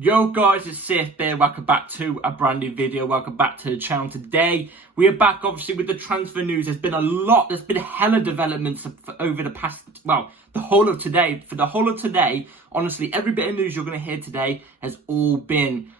Yo guys, it's Safe here. Welcome back to a brand new video. Welcome back to the channel. Today we are back obviously with the transfer news. There's been a hella developments over the past, well, the whole of today. For the whole of today, honestly, every bit of news you're going to hear today has all been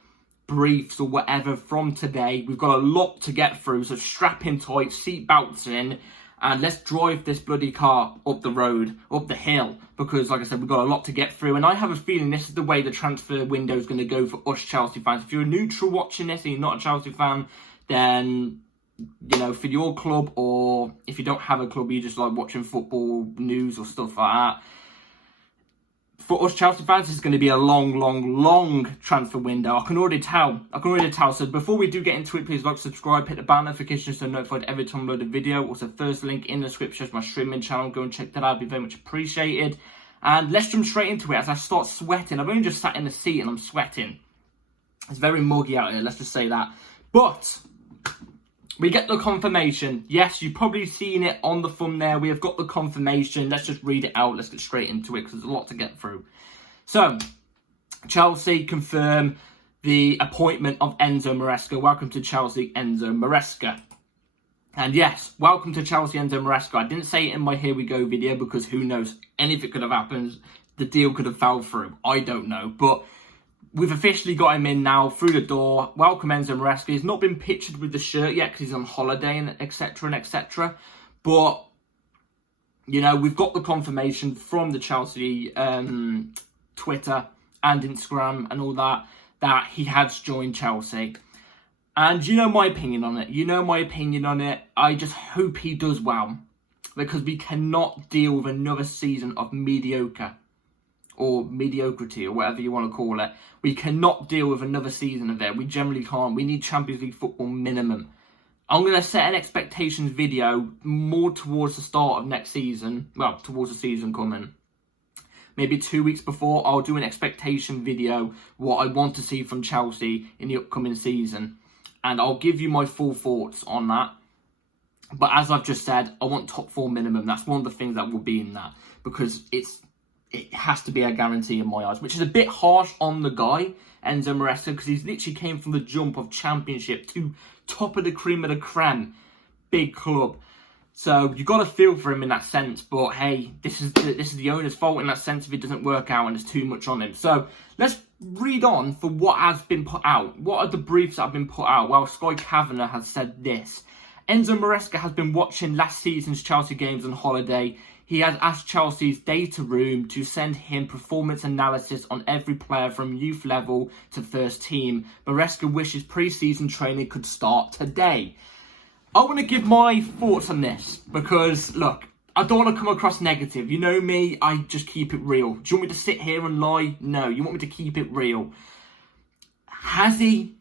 briefs or whatever from today. We've got a lot to get through, so strap in tight, seat belts in, and let's drive this bloody car up the road, up the hill, because like I said, we've got a lot to get through, and I have a feeling this is the way the transfer window is going to go for us Chelsea fans. If you're a neutral watching this and you're not a Chelsea fan, then, you know, for your club, or if you don't have a club, you just like watching football news or stuff like that, for us Chelsea fans, this is going to be a long transfer window. I can already tell. So before we do get into it, please like, subscribe, hit the bell notification so you're notified every time I upload a video. Also, first link in the description is my streaming channel. Go and check that out. It'd be very much appreciated. And let's jump straight into it as I start sweating. I've only just sat in the seat and I'm sweating. It's very muggy out here, let's just say that. But we get the confirmation. Yes, you've probably seen it on the thumbnail. We have got the confirmation. Let's just read it out. Let's get straight into it because there's a lot to get through. So, Chelsea confirm the appointment of Enzo Maresca. Welcome to Chelsea, Enzo Maresca. And yes, welcome to Chelsea, Enzo Maresca. I didn't say it in my Here We Go video because who knows? Anything could have happened. The deal could have fell through. I don't know. But we've officially got him in now through the door. Welcome, Enzo Maresca. He's not been pictured with the shirt yet because he's on holiday and etc. But, you know, we've got the confirmation from the Chelsea Twitter and Instagram and all that he has joined Chelsea. And you know my opinion on it. I just hope he does well, because we cannot deal with another season of mediocre or mediocrity or whatever you want to call it. We cannot deal with another season of it. We generally can't. We need Champions League football minimum. I'm going to set an expectations video more towards the start of next season. Well, towards the season coming. Maybe 2 weeks before, I'll do an expectation video, what I want to see from Chelsea in the upcoming season. And I'll give you my full thoughts on that. But as I've just said, I want top 4 minimum. That's one of the things that will be in that. Because it has to be a guarantee in my eyes. Which is a bit harsh on the guy, Enzo Maresca, because he's literally came from the jump of Championship to top of the cream of the creme. Big club. So you've got to feel for him in that sense. But hey, this is the owner's fault in that sense if it doesn't work out and there's too much on him. So let's read on for what has been put out. What are the briefs that have been put out? Well, Sky Kavanagh has said this. Enzo Maresca has been watching last season's Chelsea games on holiday. He has asked Chelsea's data room to send him performance analysis on every player from youth level to first team. Maresca wishes pre-season training could start today. I want to give my thoughts on this because, look, I don't want to come across negative. You know me, I just keep it real. Do you want me to sit here and lie? No, you want me to keep it real. Has he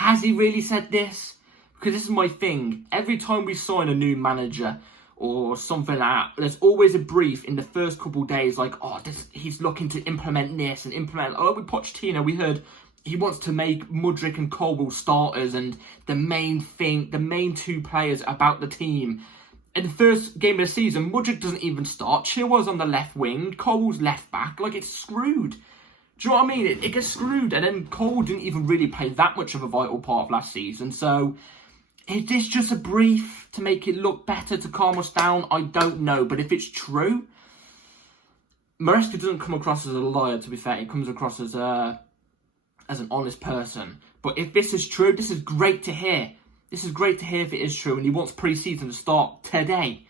really said this? Because this is my thing. Every time we sign a new manager or something like that, there's always a brief in the first couple of days like, oh, he's looking to implement this and implement. Oh, with Pochettino, we heard he wants to make Mudryk and Colwill starters and the main 2 players about the team. In the first game of the season, Mudryk doesn't even start. Chilwell's on the left wing. Colwill's left back. Like, it's screwed. Do you know what I mean? It gets screwed. And then Colwill didn't even really play that much of a vital part of last season. So, is this just a brief to make it look better, to calm us down? I don't know. But if it's true, Maresca doesn't come across as a liar, to be fair. He comes across as an honest person. But if this is true, this is great to hear. This is great to hear if it is true. And he wants pre-season to start today.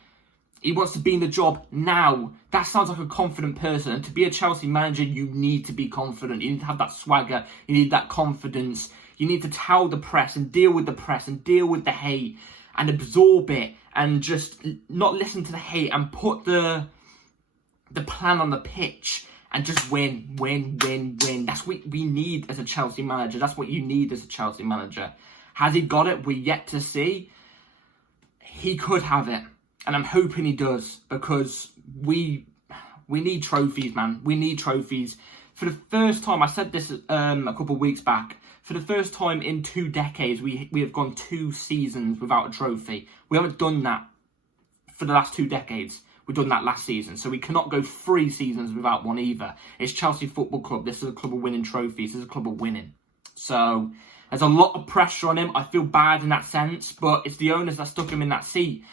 He wants to be in the job now. That sounds like a confident person. And to be a Chelsea manager, you need to be confident. You need to have that swagger. You need that confidence. You need to tell the press and deal with the press and deal with the hate and absorb it and just not listen to the hate and put the plan on the pitch and just win. That's what we need as a Chelsea manager. That's what you need as a Chelsea manager. Has he got it? We're yet to see. He could have it. And I'm hoping he does. Because we need trophies, man. We need trophies. For the first time, I said this a couple of weeks back. For the first time in 2 decades, we have gone 2 seasons without a trophy. We haven't done that for the last 2 decades. We've done that last season. So we cannot go 3 seasons without one either. It's Chelsea Football Club. This is a club of winning trophies. This is a club of winning. So there's a lot of pressure on him. I feel bad in that sense, but it's the owners that stuck him in that seat.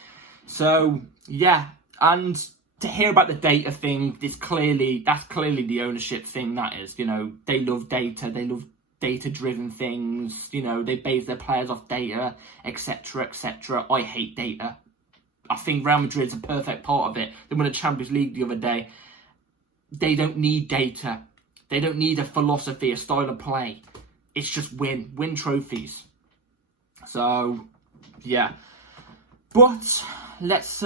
So, yeah. And to hear about the data thing, that's clearly the ownership thing, that is. You know, they love data. They love data-driven things. You know, they base their players off data, etc., etc. I hate data. I think Real Madrid's a perfect part of it. They won a Champions League the other day. They don't need data. They don't need a philosophy, a style of play. It's just win trophies. So, yeah. But let's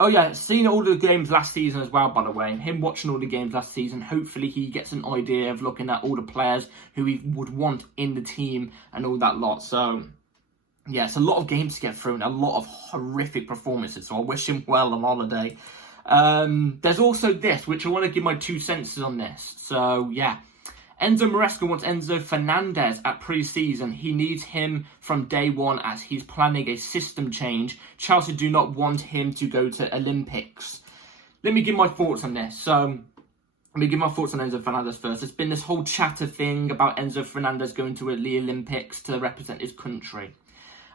oh yeah, seeing all the games last season as well, by the way. Him watching all the games last season, hopefully he gets an idea of looking at all the players who he would want in the team and all that lot. So, yeah, it's a lot of games to get through and a lot of horrific performances. So I wish him well on holiday. There's also this, which I want to give my 2 cents on this. So, yeah. Enzo Maresca wants Enzo Fernandez at pre-season. He needs him from day one as he's planning a system change. Chelsea do not want him to go to Olympics. Let me give my thoughts on this. So, let me give my thoughts on Enzo Fernandez first. There's been this whole chatter thing about Enzo Fernandez going to the Olympics to represent his country.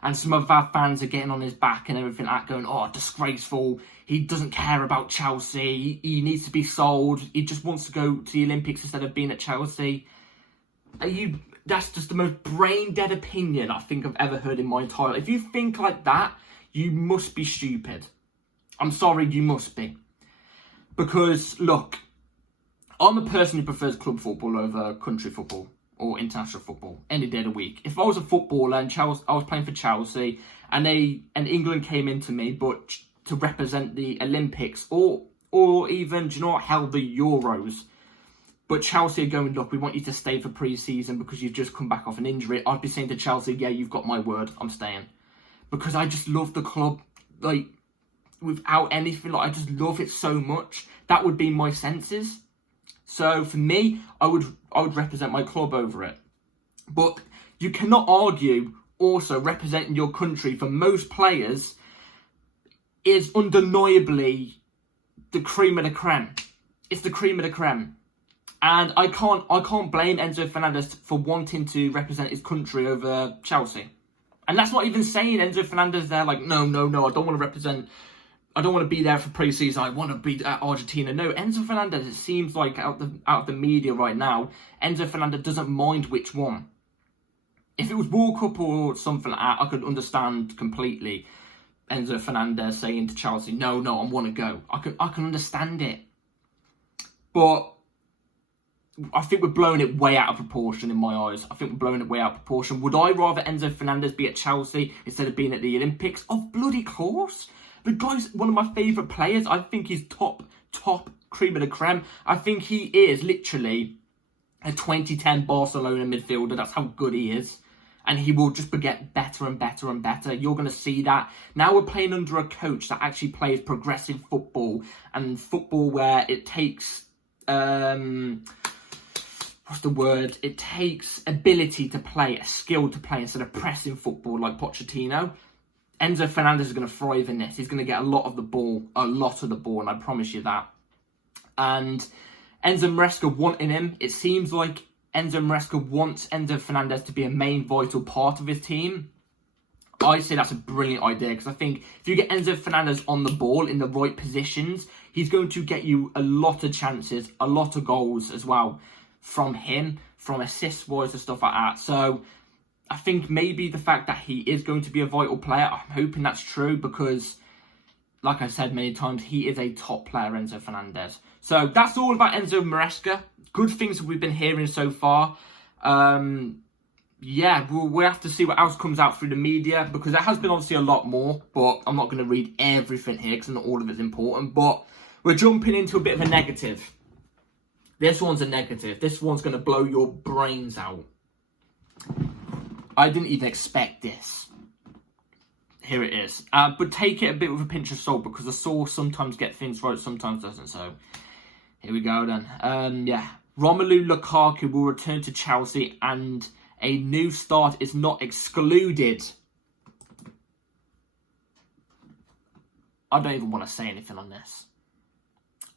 And some of our fans are getting on his back and everything like that, going, oh, disgraceful. He doesn't care about Chelsea. He needs to be sold. He just wants to go to the Olympics instead of being at Chelsea. That's just the most brain-dead opinion I think I've ever heard in my entire life. If you think like that, you must be stupid. I'm sorry, you must be. Because, look, I'm a person who prefers club football over country football or international football any day of the week. If I was a footballer and I was playing for Chelsea and England came into me, but to represent the Olympics or even, do you know what, hell, the Euros, but Chelsea are going, look, we want you to stay for pre-season because you've just come back off an injury, I'd be saying to Chelsea, yeah, you've got my word, I'm staying. Because I just love the club, like, without anything, like, I just love it so much. That would be my senses. So for me, I would represent my club over it. But you cannot argue also representing your country for most players is undeniably the cream of the creme. It's the cream of the creme. And I can't blame Enzo Fernandez for wanting to represent his country over Chelsea. And that's not even saying Enzo Fernandez there like, no, I don't want to represent, I don't want to be there for pre-season, I want to be at Argentina. No, Enzo Fernandez, it seems like out of the media right now, Enzo Fernandez doesn't mind which one. If it was World Cup or something like that, I could understand completely Enzo Fernandez saying to Chelsea, no, I want to go. I can understand it. But I think we're blowing it way out of proportion in my eyes. I think we're blowing it way out of proportion. Would I rather Enzo Fernandez be at Chelsea instead of being at the Olympics? Of bloody course. The guy's one of my favourite players. I think he's top cream of the creme. I think he is literally a 2010 Barcelona midfielder. That's how good he is. And he will just get better and better and better. You're going to see that. Now we're playing under a coach that actually plays progressive football. And football where it takes... what's the word? It takes ability to play, a skill to play instead of pressing football like Pochettino. Enzo Fernandez is going to thrive in this. He's going to get a lot of the ball, and I promise you that. And Enzo Maresca wanting him, it seems like Enzo Maresca wants Enzo Fernandez to be a main vital part of his team. I say that's a brilliant idea because I think if you get Enzo Fernandez on the ball in the right positions, he's going to get you a lot of chances, a lot of goals as well from him, from assists-wise and stuff like that. So I think maybe the fact that he is going to be a vital player, I'm hoping that's true because, like I said many times, he is a top player, Enzo Fernandez. So that's all about Enzo Maresca. Good things that we've been hearing so far. Yeah, we'll have to see what else comes out through the media because there has been obviously a lot more, but I'm not going to read everything here because not all of it's important. But we're jumping into a bit of a negative. This one's a negative. This one's going to blow your brains out. I didn't even expect this. Here it is. But take it a bit with a pinch of salt because the source sometimes gets things right, sometimes doesn't. So here we go then. Yeah. Romelu Lukaku will return to Chelsea and a new start is not excluded. I don't even want to say anything on this.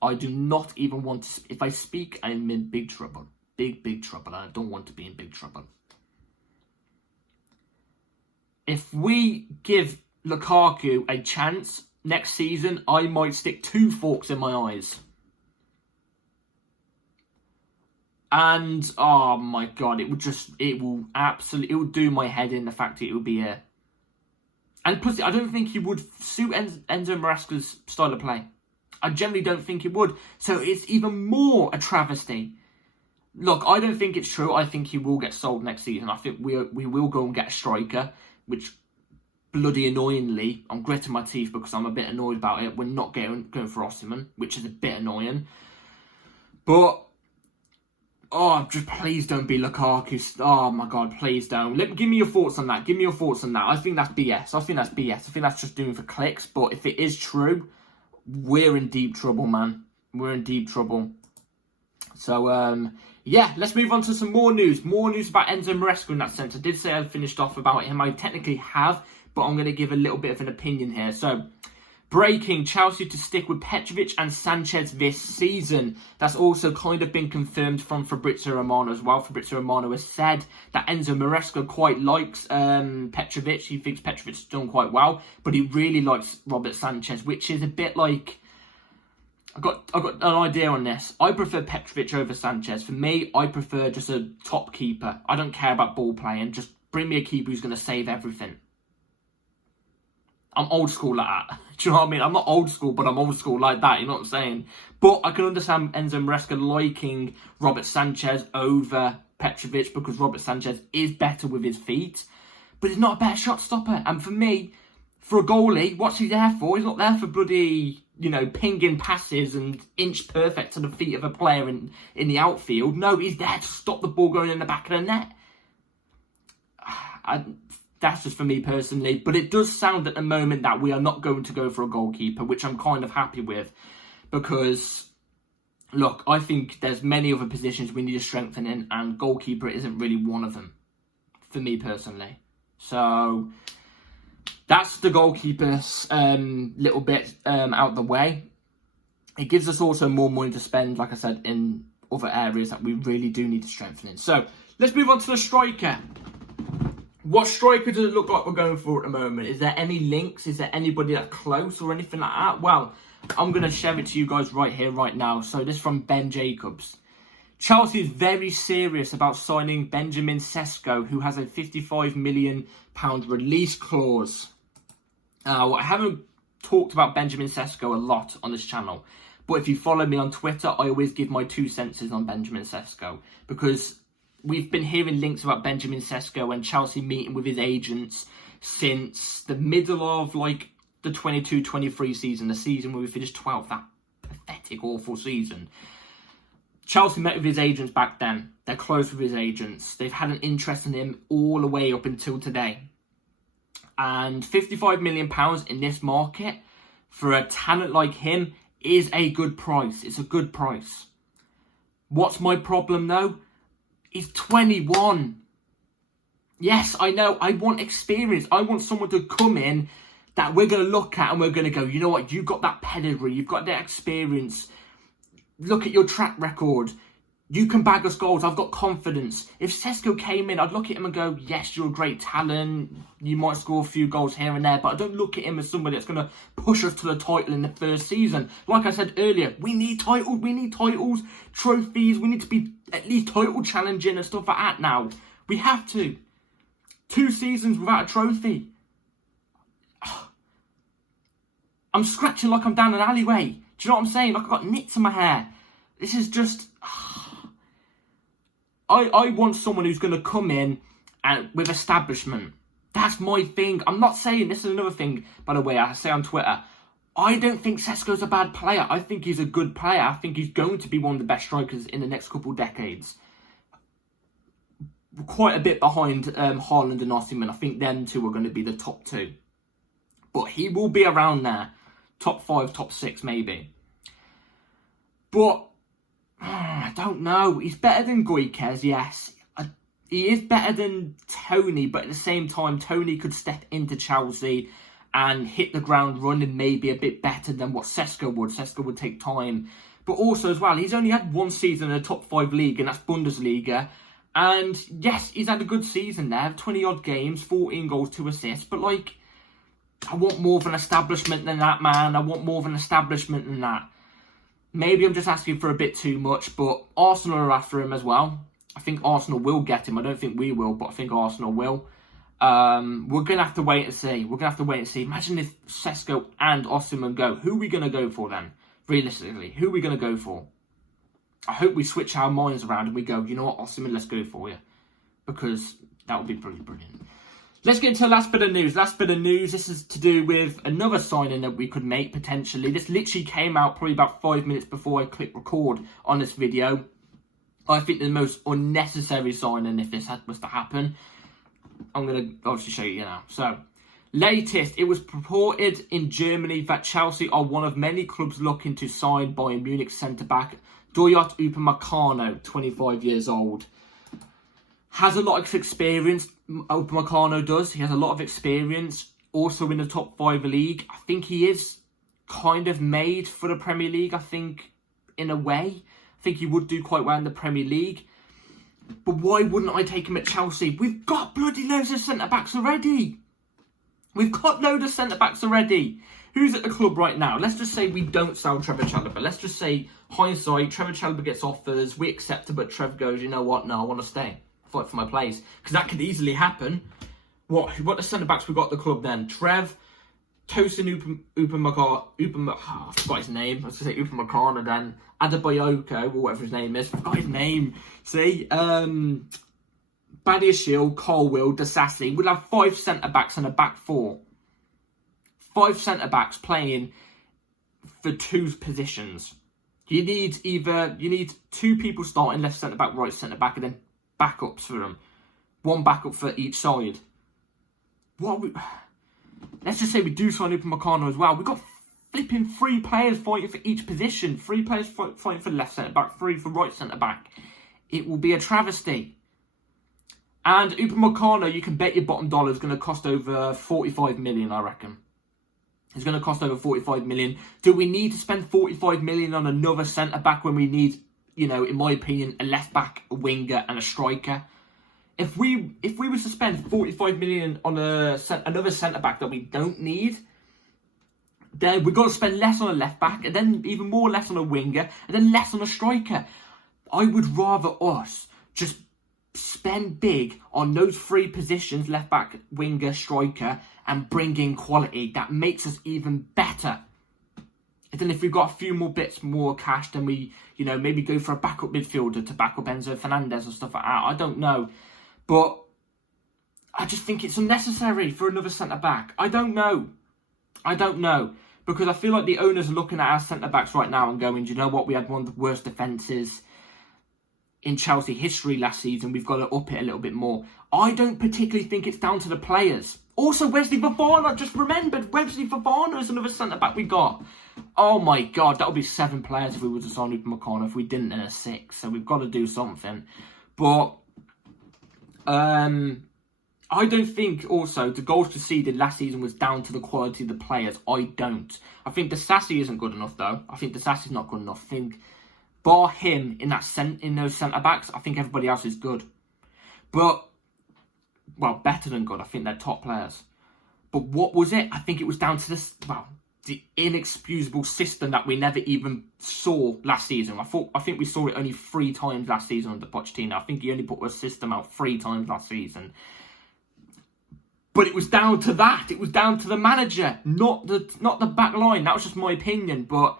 I do not even want to... If I speak, I'm in big trouble. Big trouble. I don't want to be in big trouble. If we give Lukaku a chance next season, I might stick 2 forks in my eyes. And, oh my God, it will do my head in, the fact that it would be a... And plus, I don't think he would suit Enzo Maresca's style of play. I generally don't think he would. So it's even more a travesty. Look, I don't think it's true. I think he will get sold next season. I think we will go and get a striker, which, bloody annoyingly, I'm gritting my teeth because I'm a bit annoyed about it. We're not going for Osimhen, which is a bit annoying. But... oh, just please don't be Lukaku. Oh my God, please don't. Give me your thoughts on that. Give me your thoughts on that. I think that's BS. I think that's just doing for clicks. But if it is true, we're in deep trouble, man. We're in deep trouble. So, yeah, let's move on to some more news. More news about Enzo Maresca in that sense. I did say I finished off about him. I technically have, but I'm going to give a little bit of an opinion here. So, breaking: Chelsea to stick with Petrovic and Sanchez this season. That's also kind of been confirmed from Fabrizio Romano as well. Fabrizio Romano has said that Enzo Maresca quite likes Petrovic. He thinks Petrovic's done quite well, but he really likes Robert Sanchez, which is a bit like... I got an idea on this. I prefer Petrovic over Sanchez. For me, I prefer just a top keeper. I don't care about ball playing. Just bring me a keeper who's going to save everything. I'm old school like that. Do you know what I mean? I'm not old school, but I'm old school like that. You know what I'm saying? But I can understand Enzo Maresca liking Robert Sanchez over Petrovic because Robert Sanchez is better with his feet. But he's not a better shot stopper. And for me, for a goalie, what's he there for? He's not there for bloody, pinging passes and inch perfect to the feet of a player in the outfield. No, he's there to stop the ball going in the back of the net. That's just for me personally. But it does sound at the moment that we are not going to go for a goalkeeper, which I'm kind of happy with. Because, look, I think there's many other positions we need to strengthen in, and goalkeeper isn't really one of them, for me personally. So, that's the goalkeeper's little bit out the way. It gives us also more money to spend, like I said, in other areas that we really do need to strengthen in. So, let's move on to the striker. What striker does it look like we're going for at the moment? Is there any links? Is there anybody that's close or anything like that? Well, I'm going to share it to you guys right here, right now. So this is from Ben Jacobs. Chelsea is very serious about signing Benjamin Sesko, who has a £55 million release clause. I haven't talked about Benjamin Sesko a lot on this channel. But if you follow me on Twitter, I always give my 2 cents on Benjamin Sesko. Because we've been hearing links about Benjamin Sesko and Chelsea meeting with his agents since the middle of, the 22-23 season, the season where we finished 12th, that pathetic, awful season. Chelsea met with his agents back then. They're close with his agents. They've had an interest in him all the way up until today. And £55 million in this market for a talent like him is a good price. It's a good price. What's my problem, though? He's 21. Yes, I know. I want experience. I want someone to come in that we're going to look at and we're going to go, you know what? You've got that pedigree. You've got that experience. Look at your track record. You can bag us goals. I've got confidence. If Sesko came in, I'd look at him and go, yes, you're a great talent. You might score a few goals here and there, but I don't look at him as somebody that's going to push us to the title in the first season. Like I said earlier, we need titles. We need titles, trophies. We need to be at least title challenging and stuff like that now. We have to. 2 seasons without a trophy. I'm scratching like I'm down an alleyway. Do you know what I'm saying? Like I've got nits in my hair. This is just... I want someone who's going to come in and with establishment. That's my thing. I'm not saying, this is another thing, by the way, I say on Twitter, I don't think Sesko's a bad player. I think he's a good player. I think he's going to be one of the best strikers in the next couple of decades. Quite a bit behind Haaland and Osimhen. I think them two are going to be the top 2. But he will be around there. Top 5, top 6 maybe. But I don't know. He's better than Goiques, yes. He is better than Tony, but at the same time, Tony could step into Chelsea and hit the ground running maybe a bit better than what Sesko would. Sesko would take time. But also as well, he's only had one season in a top 5 league, and that's Bundesliga. And yes, he's had a good season there, 20 odd games, 14 goals, 2 assists. But like, I want more of an establishment than that, man. I want more of an establishment than that. Maybe I'm just asking for a bit too much, but Arsenal are after him as well. I think Arsenal will get him. I don't think we will, but I think Arsenal will. We're going to have to wait and see. We're going to have to wait and see. Imagine if Sesko and Osimhen go. Who are we going to go for then? Realistically, who are we going to go for? I hope we switch our minds around and we go, you know what, Osimhen, let's go for you. Because that would be pretty brilliant. Let's get into the last bit of news. Last bit of news, this is to do with another signing that we could make potentially. This literally came out probably about 5 minutes before I clicked record on this video. I think the most unnecessary signing if this was to happen. I'm going to obviously show you now. So, latest, it was reported in Germany that Chelsea are one of many clubs looking to sign Bayern Munich centre-back Dayot Upamecano, 25 years old. Has a lot of experience, Upamecano does. He has a lot of experience, also in the top 5 league. I think he is kind of made for the Premier League, I think, in a way. I think he would do quite well in the Premier League. But why wouldn't I take him at Chelsea? We've got bloody loads of centre-backs already. We've got loads of centre-backs already. Who's at the club right now? Let's just say we don't sell Trevor Chalobah. Let's just say, hindsight, Trevor Chalobah gets offers, we accept it, but Trevor goes, you know what, no, I want to stay. Fight for my place. Because that could easily happen. What the centre-backs we got at the club then? Trev, Tosin Upamecano, I forgot his name. I was going to say Upamecano then. Adebayoke, or whatever his name is. I forgot his name. See? Badiashile, Colwill, Disasi. We'll have 5 centre-backs and a back 4. 5 centre-backs playing for 2 positions. You need 2 people starting, left centre-back, right centre-back, and then backups for them. 1 backup for each side. Let's just say we do sign Upamecano as well. We've got flipping 3 players fighting for each position. 3 players fighting for left centre-back, 3 for right centre-back. It will be a travesty. And Upamecano, you can bet your bottom dollar is going to cost over 45 million, I reckon. It's going to cost over 45 million. Do we need to spend 45 million on another centre-back when we need, you know, in my opinion, a left-back, a winger and a striker? If we were to spend 45 million on another centre-back that we don't need, then we've got to spend less on a left-back and then even more less on a winger and then less on a striker. I would rather us just spend big on those 3 positions, left-back, winger, striker, and bring in quality that makes us even better. And then if we've got a few more bits, more cash, then we, you know, maybe go for a backup midfielder to back up Enzo Fernandez or stuff like that. I don't know. But I just think it's unnecessary for another centre-back. I don't know. Because I feel like the owners are looking at our centre-backs right now and going, do you know what? We had one of the worst defences in Chelsea history last season. We've got to up it a little bit more. I don't particularly think it's down to the players. Also, Wesley Fofana, I just remembered. Wesley Fofana is another centre-back we got. Oh my God, that would be 7 players if we were to sign Upamecano. If we didn't, then a 6. So we've got to do something. But I don't think also the goals conceded last season was down to the quality of the players. I don't. I think Disasi isn't good enough though. I think Disasi's not good enough. I think bar him in those centre-backs, I think everybody else is good. But, well, better than good. I think they're top players. But what was it? I think it was down to the inexcusable system that we never even saw last season. I think we saw it only 3 times last season under Pochettino. I think he only put a system out 3 times last season. But it was down to that. It was down to the manager, not the back line. That was just my opinion. But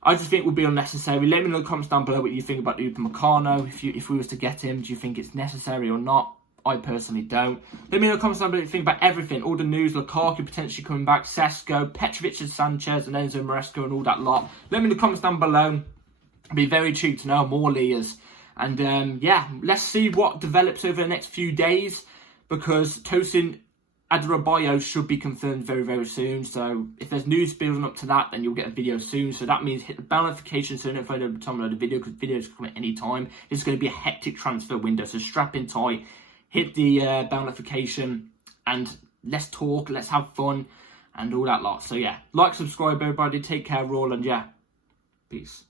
I just think it would be unnecessary. Let me know in the comments down below what you think about Upamecano. If we was to get him, do you think it's necessary or not? I personally don't. Let me know in the comments down below what you think about everything. All the news, Lukaku potentially coming back, Sesko, Petrovic and Sanchez and Enzo Maresca and all that lot. Let me in the comments down below. I'd be very intrigued to know more Leahs. And yeah, let's see what develops over the next few days. Because Tosin Adebayo should be confirmed very, very soon. So if there's news building up to that, then you'll get a video soon. So that means hit the bell notification so notified every time I load a video, because videos come at any time. It's going to be a hectic transfer window. So strap in tight, hit the bell notification, and let's talk, let's have fun. and all that lot. So yeah, like, subscribe everybody, take care all, and yeah, peace.